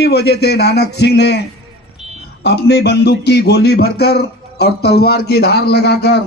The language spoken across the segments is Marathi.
इसी वजह से नानक सिंह ने अपनी बंदूक की गोली भरकर और तलवार की धार लगाकर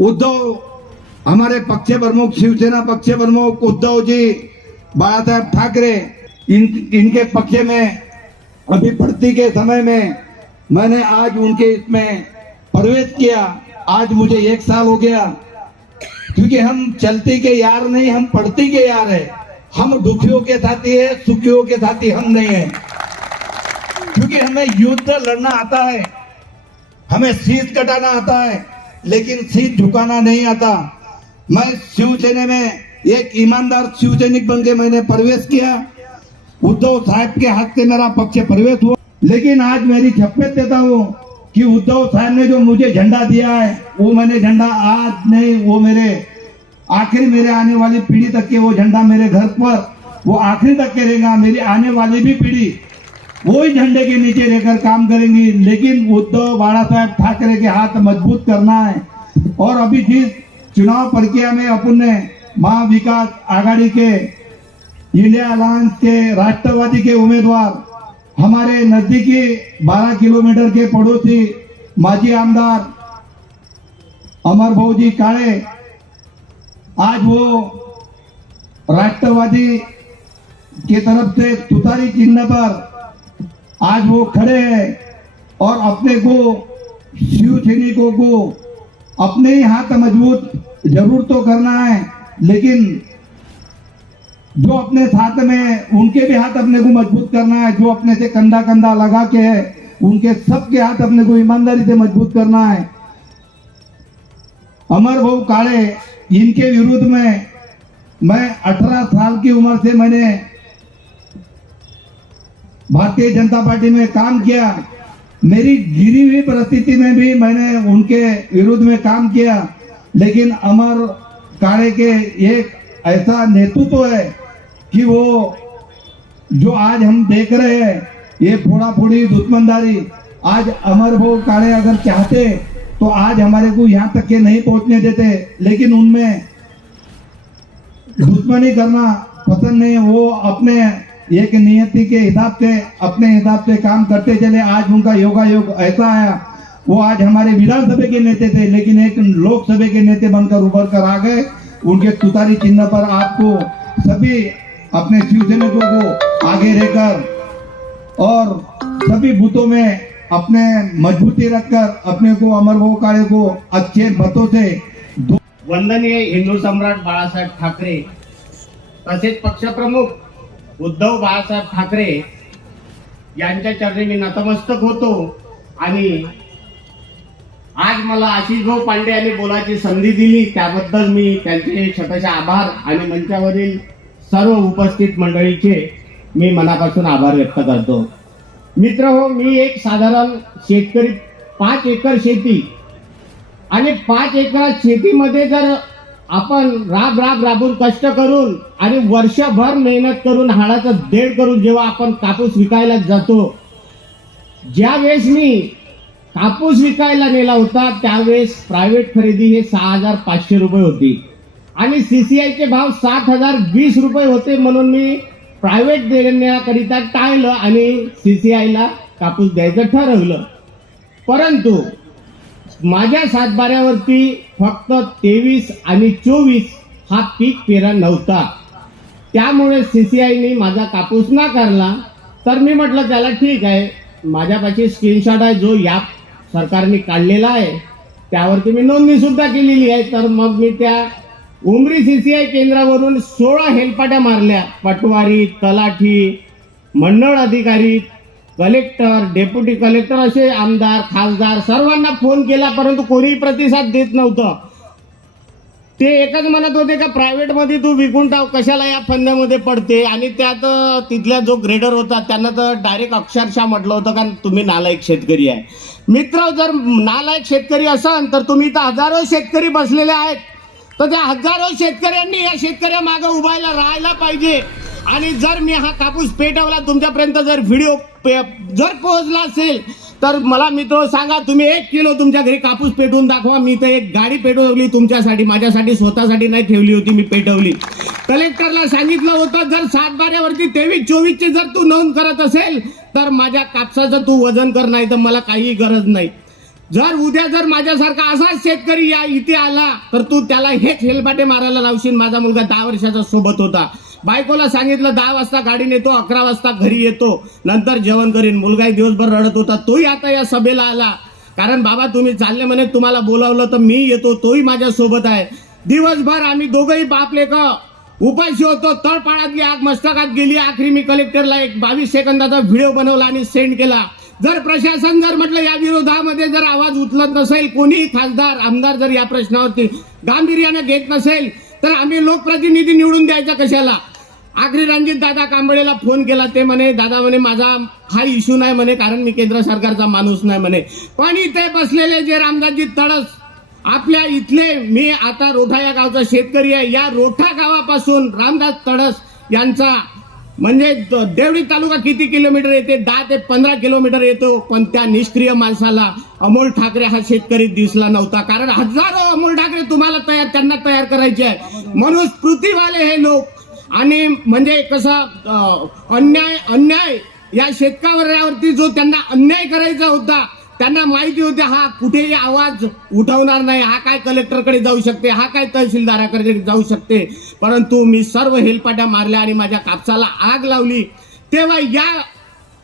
उद्धव, हमारे पक्ष प्रमुख, शिवसेना पक्ष प्रमुख उद्धव जी बाळासाहेब ठाकरे, इनके पक्ष में अभी भर्ती के समय में मैंने आज उनके इसमें प्रवेश किया। आज मुझे 1 साल हो गया, क्योंकि हम चलती के यार नहीं, हम पढ़ती के यार है। हम दुखियों के साथी है, सुखियों के साथी हम नहीं है। क्योंकि हमें युद्ध लड़ना आता है, हमें शीश कटाना आता है, लेकिन शीश झुकाना नहीं आता। मैं शिवसेना में एक ईमानदार शिवसैनिक बन के मैंने प्रवेश किया। उद्धव साहब के हाथ से मेरा पक्ष प्रवेश हुआ, लेकिन आज मेरी शपथ देता हूँ कि उद्धव साहब ने जो मुझे झंडा दिया है, वो मैंने झंडा आज नहीं, वो मेरे आखिरी, मेरे आने वाली पीढ़ी तक के वो झंडा मेरे घर पर वो आखिरी तक के रहेगा। मेरी आने वाली भी पीढ़ी वही झंडे के नीचे रहकर काम करेंगी। लेकिन उद्धव बाळासाहेब ठाकरे के हाथ मजबूत करना है। और अभी जिस चुनाव प्रक्रिया में अपन ने महाविकास आघाड़ी के, इंडिया अलायंस के, राष्ट्रवादी के उम्मीदवार, हमारे नजदीकी 12 किलोमीटर के पड़ोसी माजी आमदार अमर भाऊजी काळे, आज वो राष्ट्रवादी की तरफ से तुतारी चिन्ह पर आज वो खड़े हैं और अपने को, शिव सैनिकों को अपने ही हाथ मजबूत जरूर तो करना है, लेकिन जो अपने साथ में उनके भी हाथ अपने को मजबूत करना है। जो अपने से कंधा कंधा लगा के है, उनके सबके हाथ अपने को ईमानदारी से मजबूत करना है। अमर भाऊ काळे, इनके विरुद्ध में मैं 18 साल की उम्र से मैंने भारतीय जनता पार्टी में काम किया। मेरी गिरी हुई परिस्थिति में भी मैंने उनके विरुद्ध में काम किया, लेकिन अमर काळे के एक ऐसा नेतृत्व है कि वो जो आज हम देख रहे हैं, ये फोड़ा फोड़ी दुश्मनदारी, आज अमर भाऊ काळे अगर चाहते तो आज हमारे को यहाँ तक के नहीं पहुंचने देते, लेकिन उनमें दुश्मनी करना पसंद नहीं। वो अपने एक नियति के हिसाब से, अपने हिसाब से काम करते चले। आज उनका योगायोग ऐसा आया, वो आज हमारे विधानसभा के नेता थे, लेकिन एक लोकसभा के नेता बनकर उभर कर आ गए। उनके तुतारी चिन्ह पर आपको सभी अपने शिवसैनिकों को आगे रहकर और सभी बूथों में अपने मजबूती रखकर अपने को अमर भाऊ काळे को अच्छे मतों से वंदनीय हिंदू सम्राट बाळासाहेब ठाकरे तसेच पक्षप्रमुख उद्धव बाळासाहेब ठाकरे यांच्या चरणी मी नतमस्तक होतो। आणि आज मला आशिष भाऊ पांडे यांनी बोलायची संधी दिली, त्याबद्दल मी त्यांचे शतशः आभार आणि मंचावरील सर्व उपस्थित मंडळीचे मी मनापासून आभार व्यक्त करतो। मित्र हो, मी एक साधारण शेतकरी, 5 एकर शेती, आणि 5 एकर शेतीमध्ये जर आपण राबून कष्ट करून आणि वर्षभर मेहनत करून हाडाचा देड करून जेव्हा आपण कापूस विकायला जातो, ज्यावेळेस मी कापूस विकायला नेला होता त्यावेळेस प्रायव्हेट खरेदी हे 6500 रुपये होती आणि सीसीआयचे भाव 7020 रुपये होते। म्हणून मी प्रायव्हेट देण्याकरिता टाळलं आणि सीसीआयला कापूस द्यायचं ठरवलं। परंतु माझ्या सातबाऱ्यावरती फक्त 23 आणि 24 हा पीक पेरा नव्हता, त्यामुळे सीसीआयने माझा कापूस नाकारला। तर मी म्हटलं त्याला ठीक आहे, माझ्यापाशी स्क्रीनशॉट आहे जो या सरकारने काढलेला आहे, त्यावरती मी नोंदणी सुद्धा केलेली आहे। तर मग मी त्या उमरी सीसीआय केंद्रावरून 16 हेलपाट्या मारल्या। पटवारी, तलाठी, मंडळ अधिकारी, कलेक्टर, डेप्युटी कलेक्टर, असे आमदार, खासदार सर्वांना फोन केला, परंतु कोणीही प्रतिसाद देत नव्हतं। ते एकच म्हणत होते का प्रायव्हेट मध्ये तू विकून टाक, कशाला या फंद्यामध्ये पडते। आणि त्यात तिथला जो ग्रेडर होता त्यांना तर डायरेक्ट अक्षरशः म्हटलं होतं का तुम्ही नालायक शेतकरी आहे। मित्र, जर नालायक शेतकरी असाल तर तुम्ही तर हजारो शेतकरी बसलेले आहेत, तर त्या हजारो शेतकऱ्यांनी या शेतकऱ्या मागे उभायला राहायला पाहिजे। आणि जर मी हा कापूस पेटवला, तुमच्यापर्यंत जर व्हिडिओ जर पोहोचला असेल तर मला मित्र सांगा, तुम्ही 1 किलो तुमच्या घरी कापूस पेटवून दाखवा. मी तर एक गाडी पेटवली तुमच्यासाठी, माझ्यासाठी स्वतःसाठी नाही ठेवली होती, मी पेटवली. कलेक्टरला सांगितलं होतं जर 7/12 वरती 23-24 ची जर तू नोंद करत असेल तर माझ्या कापसाचं तू वजन कर, नाही तर मला काही गरज नाही. जर उद्या जर माझ्यासारखा असाच शेतकरी या इथे आला तर तू त्याला हेच हेलपाटे मारायला लावशील. माझा मुलगा 10 वर्षाचा सोबत होता. बायकोला सांगितलं 10 वाजता गाडी नेतो, 11 वाजता घरी येतो, नंतर जेवण करीन. मुलगाही दिवसभर रडत होता. तोही आता या सभेला आला, कारण बाबा तुम्ही चालले म्हणे, तुम्हाला बोलावलं तर मी येतो. तोही माझ्या सोबत आहे. दिवसभर आम्ही दोघंही बाप लेक उपाशी होतो. तळपाळातली आग मस्तकात गेली. आखरी मी कलेक्टरला एक 22 सेकंदाचा व्हिडिओ बनवला आणि सेंड केला. जर प्रशासन जर म्हटलं या विरोधामध्ये जर आवाज उचलत नसेल, कोणीही खासदार आमदार जर या प्रश्नावरती गांभीर्याने घेत नसेल तर आम्ही लोकप्रतिनिधी निवडून द्यायचा कशाला. आखरी रणजित दादा कांबळेला फोन केला. ते म्हणे दादा म्हणे माझा हा इश्यू नाही म्हणे, कारण मी केंद्र सरकारचा माणूस नाही म्हणे. पण इथे बसलेले जे रामदासजी तडस आपल्या इथले, मी आता रोठा या गावचा शेतकरी आहे. या रोठा गावापासून रामदास तडस यांचा म्हणजे देवडी तालुका किती किलोमीटर येते? 10 ते 15 किलोमीटर येतो. पण त्या निष्क्रिय माणसाला अमोल ठाकरे हा शेतकरी दिसला नव्हता. कारण हजारो अमोल ठाकरे तुम्हाला त्यांना तयार करायचे आहे. मनुस्मृतीवाले हे लोक. आणि म्हणजे कसं अन्याय या शेतकऱ्यावरती जो त्यांना अन्याय करायचा होता, त्यांना माहिती होते हा कुठेही आवाज उठवणार नाही, हा काय कलेक्टरकडे जाऊ शकते, हा काय तहसीलदाराकडे जाऊ शकते. परंतु मी सर्व हेलपाट्या मारल्या आणि माझ्या कापसाला आग लावली. तेव्हा या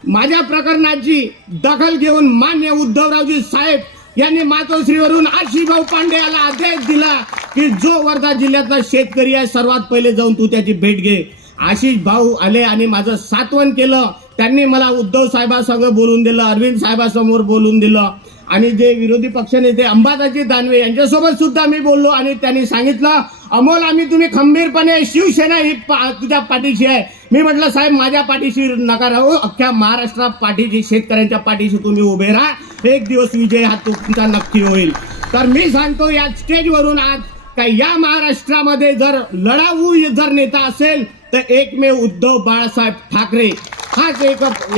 माझ्या प्रकरणाची दखल घेऊन मान्य उद्धवरावजी साहेब यांनी मातोश्रीवरून आशिषभाऊ पांडे याला आदेश दिला की जो वर्धा जिल्ह्यातला शेतकरी आहे सर्वात पहिले जाऊन तू त्याची भेट घे. आशिष भाऊ आले आणि माझं सांत्वन केलं. त्यांनी मला उद्धव साहेबांसंग बोलून दिलं, अरविंद साहेबांसमोर बोलून दिलं. आणि जे विरोधी पक्षनेते अंबादाजी दानवे यांच्यासोबत सुद्धा मी बोललो आणि त्यांनी सांगितलं अमोल आम्ही तुम्ही खंबीरपणे, शिवसेना ही तुझ्या पाठीशी आहे. मी म्हटलं साहेब माझ्या पाठीशी नका राहू, अख्ख्या महाराष्ट्रात पाठीशी, शेतकऱ्यांच्या पाठीशी तुम्ही उभे राहा. एक दिवस विजय हा तुमचा नक्की होईल. तर मी सांगतो या स्टेजवरून आज का या महाराष्ट्रामध्ये जर लढाऊ जर नेता असेल तर एकमेव उद्धव बाळासाहेब ठाकरे हाच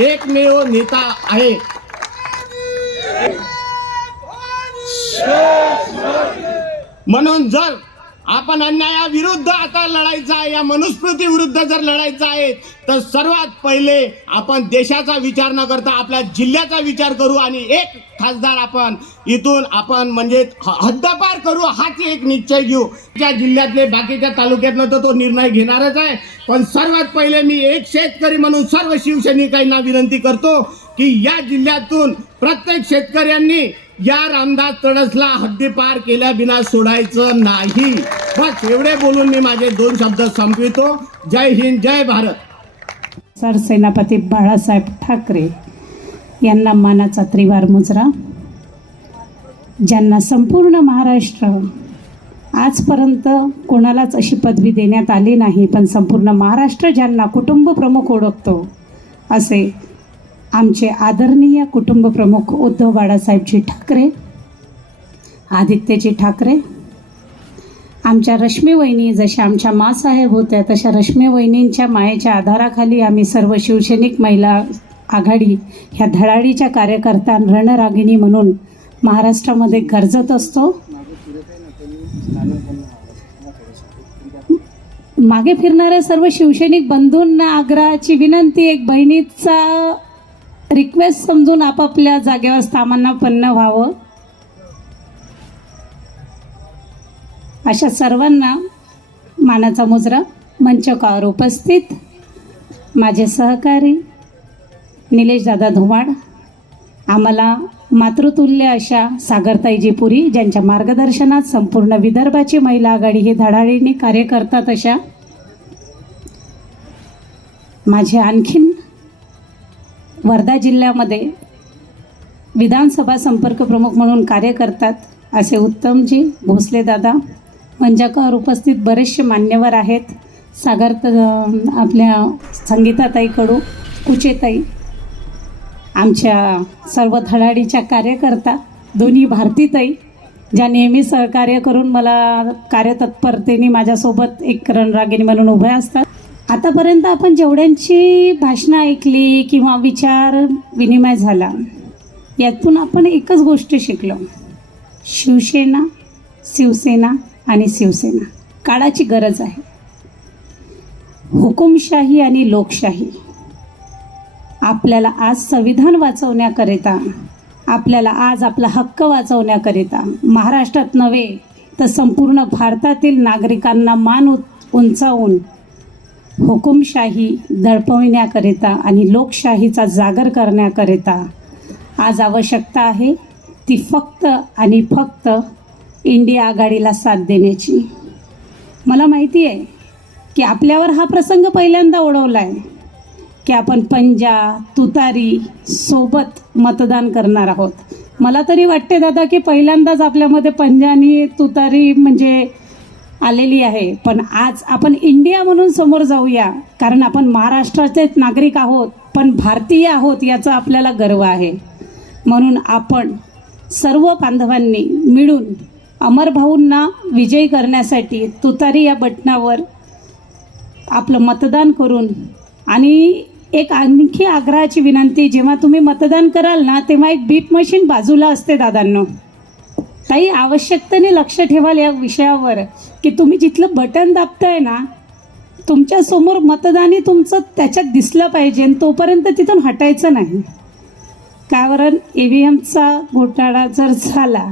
एकमेव नेता आहे. म्हणून जर आपण अन्यायाविरुद्ध आता लढायचं आहे, या मनुस्मृती विरुद्ध जर लढायचं आहे तर सर्वात पहिले आपण देशाचा विचार न करता आपल्या जिल्ह्याचा विचार करू आणि एक खासदार आपण इथून आपण म्हणजे हद्दपार करू हाच एक निश्चय घेऊ. त्या जिल्ह्यातले बाकीच्या तालुक्यातलं तर तो निर्णय घेणारच आहे. पण सर्वात पहिले मी एक शेतकरी म्हणून सर्व शिवसैनिकांना विनंती करतो की या जिल्ह्यातून प्रत्येक शेतकऱ्यांनी या रामदास तडसला हद्दीपार केल्या बिना सोडायचं नाही. बस एवढे बोलून मी माझे 2 शब्द संपवितो. जय हिंद, जय भारत. सरसेनापती बाळासाहेब ठाकरे यांना मानाचा त्रिवार मुजरा, ज्यांना संपूर्ण महाराष्ट्र आजपर्यंत कोणालाच अशी पदवी देण्यात आली नाही, पण संपूर्ण महाराष्ट्र ज्यांना कुटुंब प्रमुख ओळखतो असे आमचे आदरणीय कुटुंब प्रमुख उद्धव बाळासाहेबजी ठाकरे, आदित्यजी ठाकरे, आमच्या रश्मी वहिनी जशा आमच्या मासाहेब होत्या तशा रश्मी वहिनींच्या मायेच्या आधाराखाली आम्ही सर्व शिवसैनिक महिला आघाडी ह्या धडाडीच्या कार्यकर्त्या रणरागिणी म्हणून महाराष्ट्रामध्ये गरजत असतो. मागे फिरणाऱ्या सर्व शिवसैनिक बंधूंना आग्रहाची विनंती, एक बहिणीचा रिक्वेस्ट समजून आपापल्या जागेवर स्थानापन्न व्हावं. अशा सर्वांना मानाचा मुजरा. मंचकावर उपस्थित माझे सहकारी निलेश दादा धुमाड, आम्हाला मातृतुल्य अशा सागरताईजी पुरी, ज्यांच्या मार्गदर्शनात संपूर्ण विदर्भाची महिला आघाडी ही धडाडीने कार्य करतात, अशा माझे आणखीन वर्धा जिल्ह्यामध्ये विधानसभा संपर्क प्रमुख म्हणून कार्य करतात असे उत्तमजी भोसले दादा. मंचकावर उपस्थित बरेचसे मान्यवर आहेत. सागर आपल्या संगीताताई कडू, कुचेताई, आमच्या सर्व धडाडीच्या कार्यकर्ता, दोन्ही भारतीताई ज्या नेहमी सहकार्य करून मला कार्यतत्परतेने माझ्यासोबत एक रणरागिणी म्हणून उभ्या असतात. आतापर्यंत आपण जेवढ्यांची भाषणं ऐकली किंवा विचार विनिमय झाला, यातून आपण एकच गोष्ट शिकलो, शिवसेना शिवसेना आणि शिवसेना काळाची गरज आहे. हुकुमशाही आणि लोकशाही आपल्याला आज संविधान वाचवण्याकरिता, आपल्याला आज आपला हक्क वाचवण्याकरिता महाराष्ट्रात नव्हे तर संपूर्ण भारतातील नागरिकांना मान उंचावून हुकुमशाही दडपविण्याकरिता आणि लोकशाहीचा जागर करण्याकरिता आज आवश्यकता आहे ती फक्त आणि फक्त इंडिया आघाडीला साथ देण्याची. मला माहिती आहे की आपल्यावर हा प्रसंग पहिल्यांदा ओढवला आहे की आपण पंजा तुतारी सोबत मतदान करणार आहोत. मला तरी वाटते दादा की पहिल्यांदाच आपल्यामध्ये पंजा आणि तुतारी म्हणजे आलेली आहे. पण आज आपण इंडिया म्हणून समोर जाऊया, कारण आपण महाराष्ट्राचेच नागरिक आहोत पण भारतीय आहोत याचा आपल्याला गर्व आहे. म्हणून आपण सर्व बांधवांनी मिळून अमरभाऊंना विजयी करण्यासाठी तुतारी या बटनावर आपलं मतदान करून, आणि एक आणखी आग्रहाची विनंती, जेव्हा तुम्ही मतदान कराल ना तेव्हा एक बीप मशीन बाजूला असते दादांनो, काही आवश्यकतेने लक्ष ठेवाल या विषयावर की तुम्ही जिथलं बटन दाबताय ना तुमच्यासमोर मतदानी तुमचं त्याच्यात दिसलं पाहिजे आणि तोपर्यंत तिथून हटायचं नाही. कारण EVMचा घोटाळा जर झाला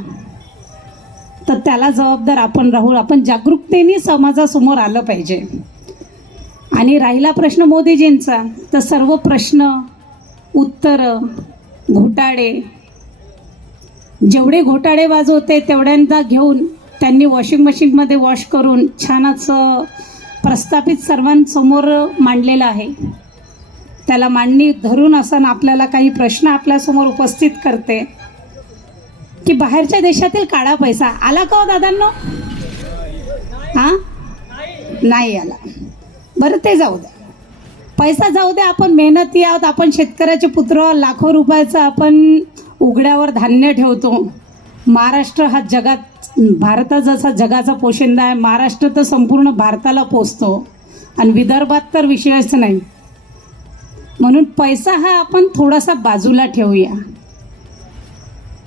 तर त्याला जबाबदार आपण राहू. आपण जागरूकतेने समाजासमोर आलं पाहिजे. आणि राहिला प्रश्न मोदीजींचा, तर सर्व प्रश्न उत्तरं घोटाळे, जेवढे घोटाळेबाज होते तेवढ्यांदा घेऊन त्यांनी वॉशिंग मशीनमध्ये वॉश करून छान असं प्रस्थापित सर्वांसमोर मांडलेलं आहे. त्याला मांडणी धरून असताना आपल्याला काही प्रश्न आपल्यासमोर उपस्थित करते की बाहेरच्या देशातील काळा पैसा आला का हो दादांनो? हां, नाही आला. बरं ते जाऊ द्या, पैसा जाऊ द्या, आपण मेहनती आहोत, आपण शेतकऱ्याचे पुत्र, लाखो रुपयाचं आपण उघड्यावर धान्य ठेवतो. महाराष्ट्र हा जगात, भारत जसा जगाचा पोशिंदा आहे, महाराष्ट्र तर संपूर्ण भारताला पोचतो आणि विदर्भात तर विषयच नाही. म्हणून पैसा हा आपण थोडासा बाजूला ठेवूया.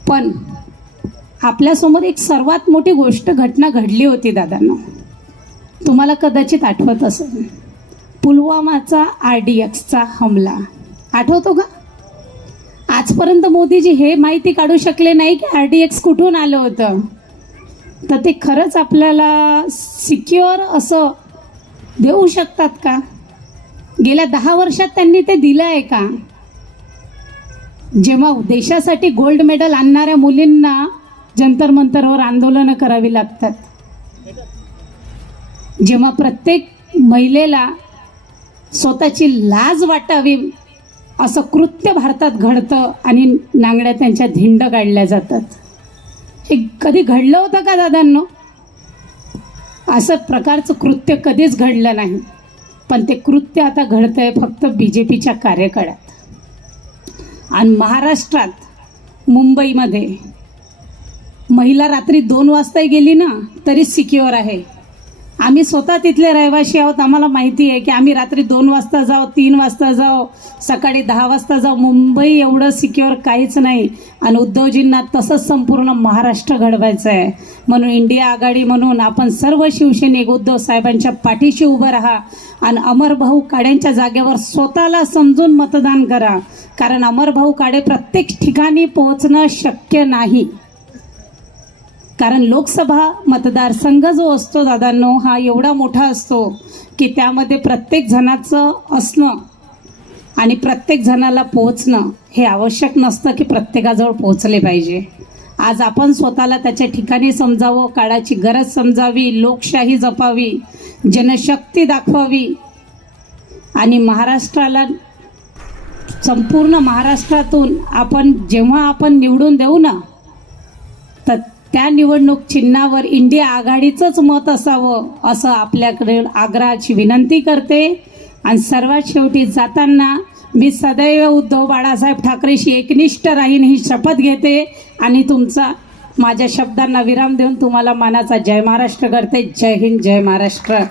पण आपल्यासमोर एक सर्वात मोठी घटना घडली होती दादांनो, तुम्हाला कदाचित आठवत असेल, पुलवामाचा RDXचा हमला आठवतो का? आजपर्यंत मोदीजी हे माहिती काढू शकले नाही की RDX कुठून आलं होतं. तर ते खरंच आपल्याला सिक्युअर असं देऊ शकतात का? गेल्या 10 वर्षात त्यांनी ते दिलं आहे का? जेव्हा देशासाठी गोल्ड मेडल आणणाऱ्या मुलींना जंतर मंतरवर आंदोलनं करावी लागतात, जेव्हा प्रत्येक महिलेला स्वतःची लाज वाटावी असं कृत्य भारतात घडतं आणि नांगड्या त्यांच्या धिंड काढल्या जातात. हे कधी घडलं होतं का दादांनो? असं प्रकारचं कृत्य कधीच घडलं नाही. पण ते कृत्य आता घडतंय फक्त BJPच्या कार्यकाळात. आणि महाराष्ट्रात मुंबईमध्ये महिला रात्री 2 वाजता गेली ना तरी सिक्युअर आहे. आम्ही स्वतः तिथले रहिवासी आहोत, आम्हाला माहिती आहे की आम्ही रात्री 2 वाजता जाऊ, 3 वाजता जाऊ, सकाळी 10 वाजता जाऊ, मुंबई एवढं सिक्युअर काहीच नाही. आणि उद्धवजींना तसंच संपूर्ण महाराष्ट्र घडवायचं आहे. म्हणून इंडिया आघाडी म्हणून आपण सर्व शिवसैनिक उद्धव साहेबांच्या पाठीशी उभं राहा आणि अमरभाऊ काळेंच्या जागेवर स्वतःला समजून मतदान करा. कारण अमरभाऊ काळे प्रत्येक ठिकाणी पोहोचणं शक्य नाही. कारण लोकसभा मतदारसंघ जो असतो दादांनो हा एवढा मोठा असतो की त्यामध्ये प्रत्येक जणाचं असणं आणि प्रत्येक जणाला पोहोचणं हे आवश्यक नसतं की प्रत्येकाजवळ पोहोचले पाहिजे. आज आपण स्वतःला त्याच्या ठिकाणी समजावं, काळाची गरज समजावी, लोकशाही जपावी, जनशक्ती दाखवावी आणि महाराष्ट्राला, संपूर्ण महाराष्ट्रातून आपण जेव्हा आपण निवडून देऊ ना तर त्या निवडणूक चिन्हावर इंडिया आघाडीचंच मत असावं असं आपल्याकडे आग्रहाची विनंती करते. आणि सर्वात शेवटी जाताना मी सदैव उद्धव बाळासाहेब ठाकरेशी एकनिष्ठ राहीन ही शपथ घेते आणि तुमचा माझ्या शब्दांना विराम देऊन तुम्हाला मानाचा जय महाराष्ट्र करते. जय हिंद, जय महाराष्ट्र.